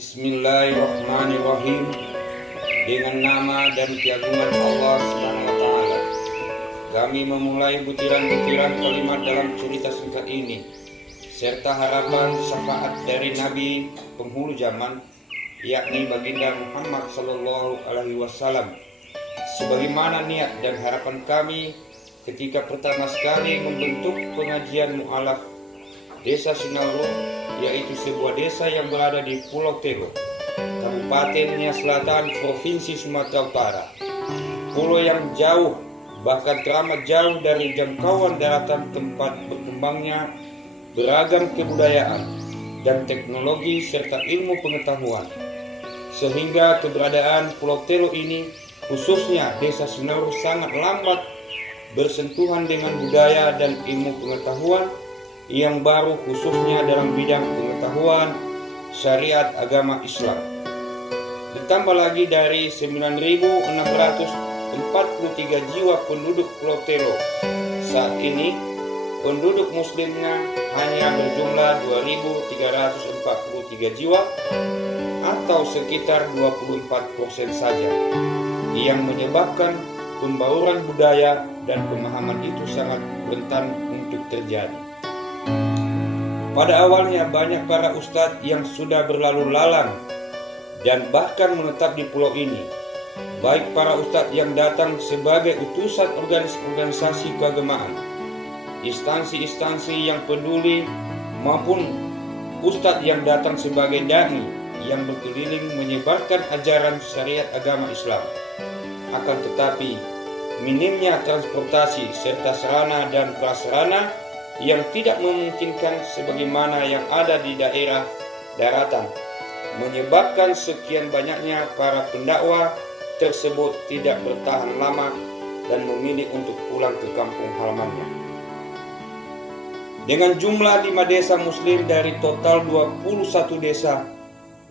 Bismillahirrahmanirrahim. Dengan nama dan keagungan Allah Subhanahu wa Ta'ala, kami memulai butiran-butiran kalimat dalam cerita singkat ini, serta harapan syafaat dari Nabi penghulu zaman, yakni baginda Muhammad Sallallahu Alaihi Wasallam, sebagaimana niat dan harapan kami ketika pertama sekali membentuk pengajian mu'alaf Desa Sinauru, yaitu sebuah desa yang berada di Pulau Telo, Kabupaten Nias Selatan, Provinsi Sumatera Utara. Pulau yang jauh, bahkan teramat jauh dari jangkauan daratan tempat berkembangnya beragam kebudayaan dan teknologi serta ilmu pengetahuan. Sehingga keberadaan Pulau Telo ini, khususnya Desa Sinauru, sangat lambat bersentuhan dengan budaya dan ilmu pengetahuan yang baru, khususnya dalam bidang pengetahuan syariat agama Islam. Ditambah lagi dari 9.643 jiwa penduduk Pulau Telo, saat ini penduduk muslimnya hanya berjumlah 2.343 jiwa atau sekitar 24% saja, yang menyebabkan pembauran budaya dan pemahaman itu sangat rentan untuk terjadi. Pada awalnya banyak para ustadz yang sudah berlalu lalang dan bahkan menetap di pulau ini, baik para ustadz yang datang sebagai utusan organisasi keagamaan, instansi-instansi yang peduli, maupun ustadz yang datang sebagai dai yang berkeliling menyebarkan ajaran syariat agama Islam. Akan tetapi minimnya transportasi serta sarana dan prasarana yang tidak memungkinkan sebagaimana yang ada di daerah daratan menyebabkan sekian banyaknya para pendakwah tersebut tidak bertahan lama dan memilih untuk pulang ke kampung halamannya. Dengan jumlah 5 desa muslim dari total 21 desa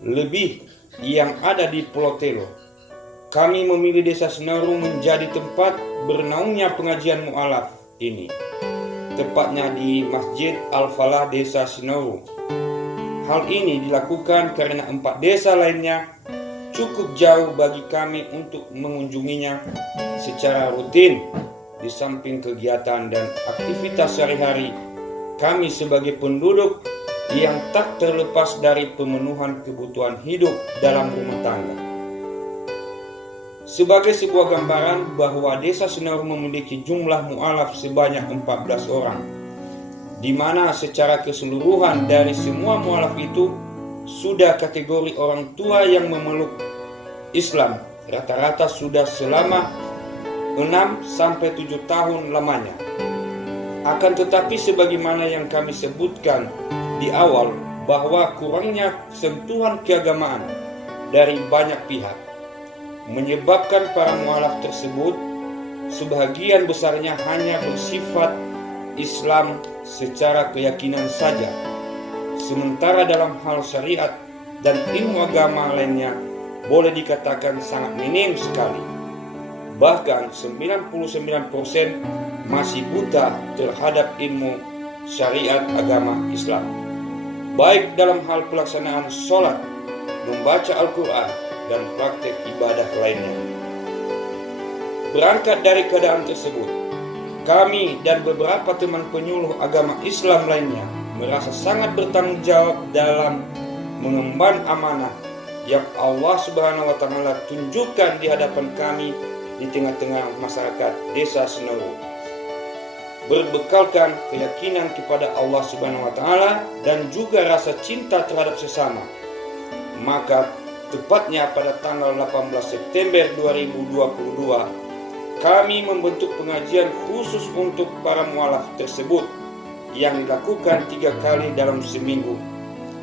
lebih yang ada di Pulau Telo, kami memilih Desa Sinauru menjadi tempat bernaungnya pengajian mu'alaf ini, tepatnya di Masjid Al-Falah Desa Sinauru. Hal ini dilakukan karena 4 desa lainnya cukup jauh bagi kami untuk mengunjunginya secara rutin. Di samping kegiatan dan aktivitas sehari-hari kami sebagai penduduk yang tak terlepas dari pemenuhan kebutuhan hidup dalam rumah tangga. Sebagai sebuah gambaran bahwa Desa Sinauru memiliki jumlah mu'alaf sebanyak 14 orang, di mana secara keseluruhan dari semua mu'alaf itu sudah kategori orang tua yang memeluk Islam, rata-rata sudah selama 6-7 tahun lamanya. Akan tetapi sebagaimana yang kami sebutkan di awal, bahwa kurangnya sentuhan keagamaan dari banyak pihak menyebabkan para mu'alaf tersebut sebagian besarnya hanya bersifat Islam secara keyakinan saja, sementara dalam hal syariat dan ilmu agama lainnya boleh dikatakan sangat minim sekali. Bahkan 99% masih buta terhadap ilmu syariat agama Islam, baik dalam hal pelaksanaan sholat, membaca Al-Quran, dan praktek ibadah lainnya. Berangkat dari keadaan tersebut, kami dan beberapa teman penyuluh agama Islam lainnya merasa sangat bertanggung jawab dalam mengemban amanah yang Allah Subhanahu wa Ta'ala tunjukkan di hadapan kami di tengah-tengah masyarakat Desa Sinauru. Berbekalkan keyakinan kepada Allah Subhanahu wa Ta'ala dan juga rasa cinta terhadap sesama, maka tepatnya pada tanggal 18 September 2022, kami membentuk pengajian khusus untuk para mu'alaf tersebut yang dilakukan 3 kali dalam seminggu,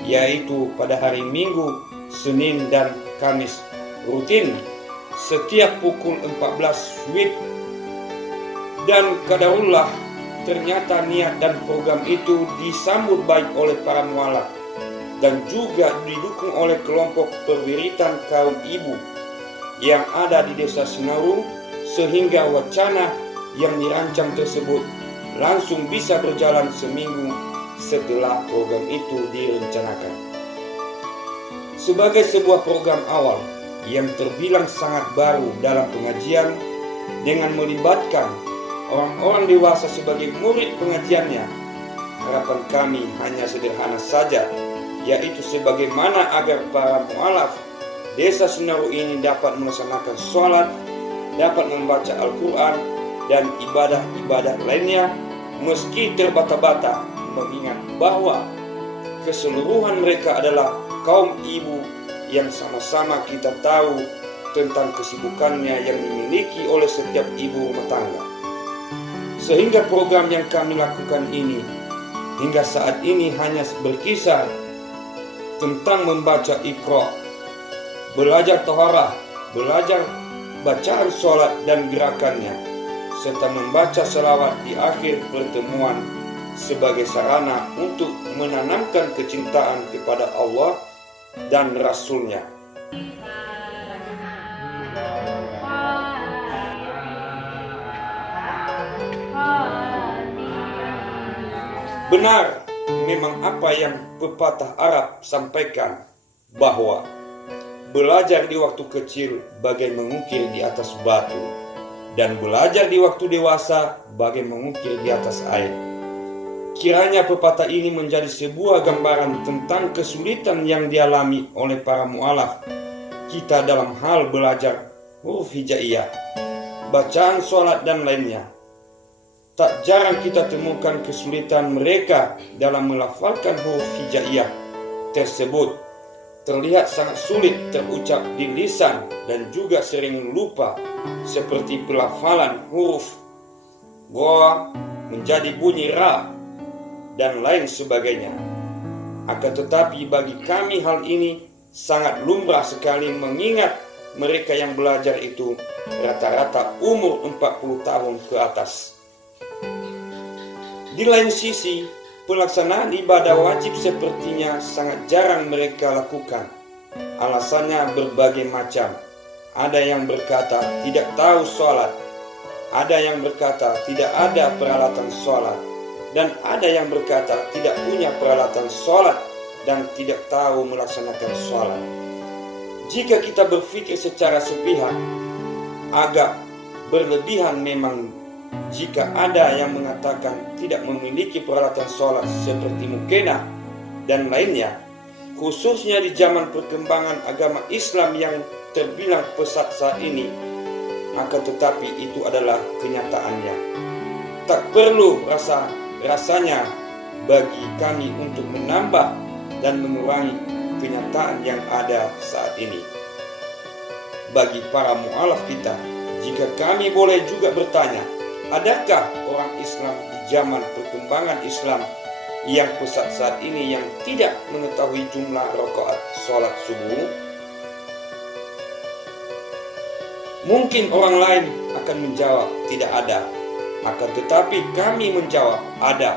yaitu pada hari Minggu, Senin, dan Kamis, rutin setiap pukul 14 WIB. Dan qadarullah, ternyata niat dan program itu disambut baik oleh para mu'alaf dan juga didukung oleh kelompok perwiritan kaum ibu yang ada di Desa Sinauru, sehingga wacana yang dirancang tersebut langsung bisa berjalan seminggu setelah program itu direncanakan. Sebagai sebuah program awal yang terbilang sangat baru dalam pengajian, dengan melibatkan orang-orang dewasa sebagai murid pengajiannya, harapan kami hanya sederhana saja, yaitu sebagaimana agar para mu'alaf Desa Senaru ini dapat melaksanakan sholat, dapat membaca Al-Quran, dan ibadah-ibadah lainnya meski terbata-bata, mengingat bahwa keseluruhan mereka adalah kaum ibu yang sama-sama kita tahu tentang kesibukannya yang dimiliki oleh setiap ibu rumah tangga. Sehingga program yang kami lakukan ini hingga saat ini hanya berkisar tentang membaca Iqra, belajar taharah, belajar bacaan sholat dan gerakannya, serta membaca selawat di akhir pertemuan sebagai sarana untuk menanamkan kecintaan kepada Allah dan Rasul-Nya. Benar, memang apa yang pepatah Arab sampaikan, bahwa belajar di waktu kecil bagai mengukir di atas batu, dan belajar di waktu dewasa bagai mengukir di atas air. Kiranya pepatah ini menjadi sebuah gambaran tentang kesulitan yang dialami oleh para mu'alaf kita dalam hal belajar huruf hijaiyah, bacaan sholat dan lainnya. Tak jarang kita temukan kesulitan mereka dalam melafalkan huruf hijaiyah tersebut. Terlihat sangat sulit terucap di lisan dan juga sering lupa, seperti pelafalan huruf Ra menjadi bunyi Ra dan lain sebagainya. Akan tetapi bagi kami hal ini sangat lumrah sekali, mengingat mereka yang belajar itu rata-rata umur 40 tahun ke atas. Di lain sisi, pelaksanaan ibadah wajib sepertinya sangat jarang mereka lakukan. Alasannya berbagai macam. Ada yang berkata tidak tahu sholat, ada yang berkata tidak ada peralatan sholat, dan ada yang berkata tidak punya peralatan sholat dan tidak tahu melaksanakan sholat. Jika kita berpikir secara sepihak, agak berlebihan memang jika ada yang mengatakan tidak memiliki peralatan sholat seperti mukena dan lainnya, khususnya di zaman perkembangan agama Islam yang terbilang pesat saat ini. Akan tetapi itu adalah kenyataannya. Tak perlu rasanya bagi kami untuk menambah dan mengurangi kenyataan yang ada saat ini. Bagi para mu'alaf kita, jika kami boleh juga bertanya, adakah orang Islam di zaman perkembangan Islam yang pesat saat ini yang tidak mengetahui jumlah rakaat sholat subuh? Mungkin orang lain akan menjawab tidak ada. Akan tetapi kami menjawab ada,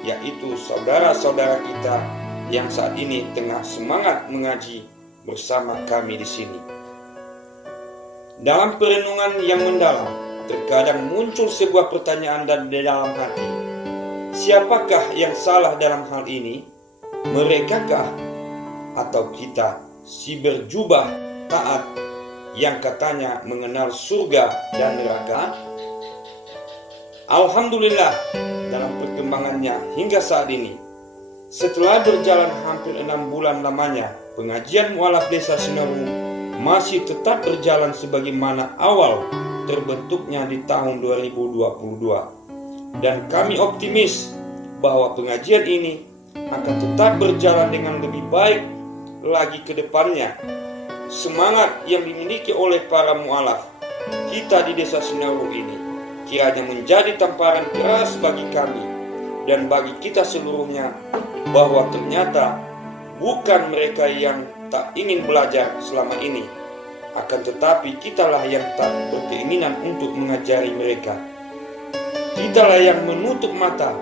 yaitu saudara-saudara kita yang saat ini tengah semangat mengaji bersama kami di sini. Dalam perenungan yang mendalam, terkadang muncul sebuah pertanyaan di dalam hati. Siapakah yang salah dalam hal ini? Merekakah atau kita, si berjubah taat yang katanya mengenal surga dan neraka? Alhamdulillah, dalam perkembangannya hingga saat ini, setelah berjalan hampir 6 bulan lamanya, pengajian mu'alaf Desa Senaru masih tetap berjalan sebagaimana awal terbentuknya di tahun 2022. Dan kami optimis bahwa pengajian ini akan tetap berjalan dengan lebih baik lagi ke depannya. Semangat yang dimiliki oleh para mu'alaf kita di Desa Senaru ini kiranya menjadi tamparan keras bagi kami dan bagi kita seluruhnya, bahwa ternyata bukan mereka yang tak ingin belajar selama ini, akan tetapi kitalah yang tak berkeinginan untuk mengajari mereka. Kitalah yang menutup mata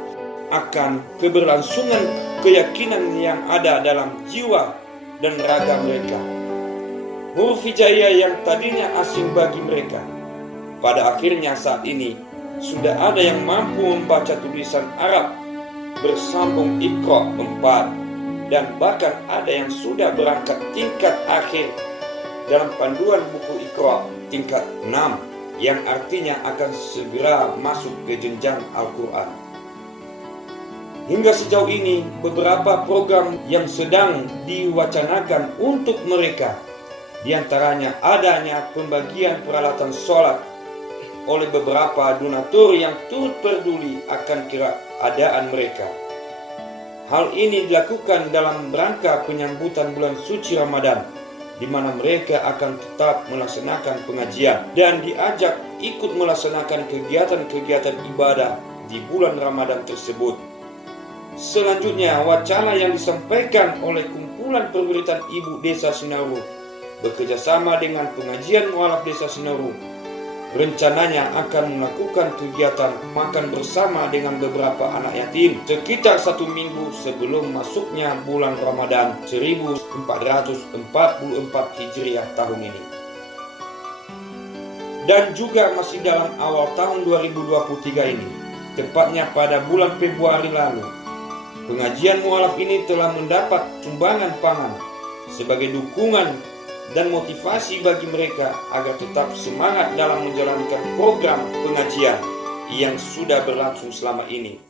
akan keberlangsungan keyakinan yang ada dalam jiwa dan raga mereka. Huruf hijaiyah yang tadinya asing bagi mereka, pada akhirnya saat ini sudah ada yang mampu membaca tulisan Arab bersambung Iqra 4, dan bahkan ada yang sudah berangkat tingkat akhir dalam panduan buku Iqra tingkat 6 yang artinya akan segera masuk ke jenjang Al-Quran. Hingga sejauh ini beberapa program yang sedang diwacanakan untuk mereka, diantaranya adanya pembagian peralatan sholat oleh beberapa donatur yang turut peduli akan keadaan mereka. Hal ini dilakukan dalam rangka penyambutan bulan suci Ramadan, di mana mereka akan tetap melaksanakan pengajian dan diajak ikut melaksanakan kegiatan-kegiatan ibadah di bulan Ramadan tersebut. Selanjutnya, wacana yang disampaikan oleh kumpulan pemberitaan Ibu Desa Sinaru bekerjasama dengan pengajian mualaf Desa Sinaru rencananya akan melakukan kegiatan makan bersama dengan beberapa anak yatim sekitar 1 minggu sebelum masuknya bulan Ramadan 1444 Hijriah tahun ini. Dan juga masih dalam awal tahun 2023 ini, tepatnya pada bulan Februari lalu, pengajian mualaf ini telah mendapat sumbangan pangan sebagai dukungan dan motivasi bagi mereka agar tetap semangat dalam menjalankan program pengajian yang sudah berlangsung selama ini.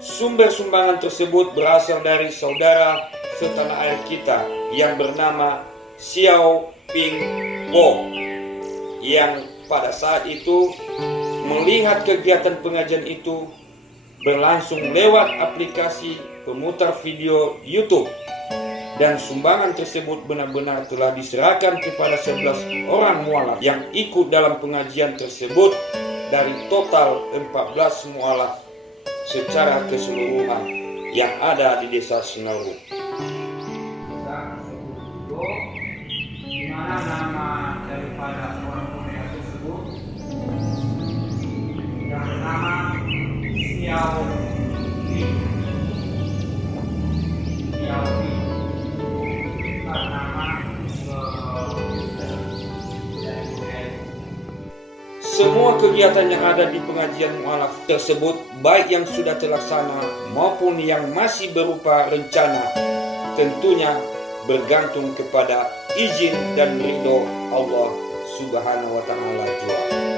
Sumber sumbangan tersebut berasal dari saudara setanah air kita yang bernama Xiao Ping Bo, yang pada saat itu melihat kegiatan pengajian itu berlangsung lewat aplikasi pemutar video YouTube. Dan sumbangan tersebut benar-benar telah diserahkan kepada 11 orang mualaf yang ikut dalam pengajian tersebut dari total 14 mualaf secara keseluruhan yang ada di Desa Sinaru. Di mana nama daripada orang pemuda tersebut yang bernama Xiao Ping. Semua kegiatan yang ada di pengajian mualaf tersebut, baik yang sudah terlaksana maupun yang masih berupa rencana, tentunya bergantung kepada izin dan ridho Allah Subhanahu wa Ta'ala jua.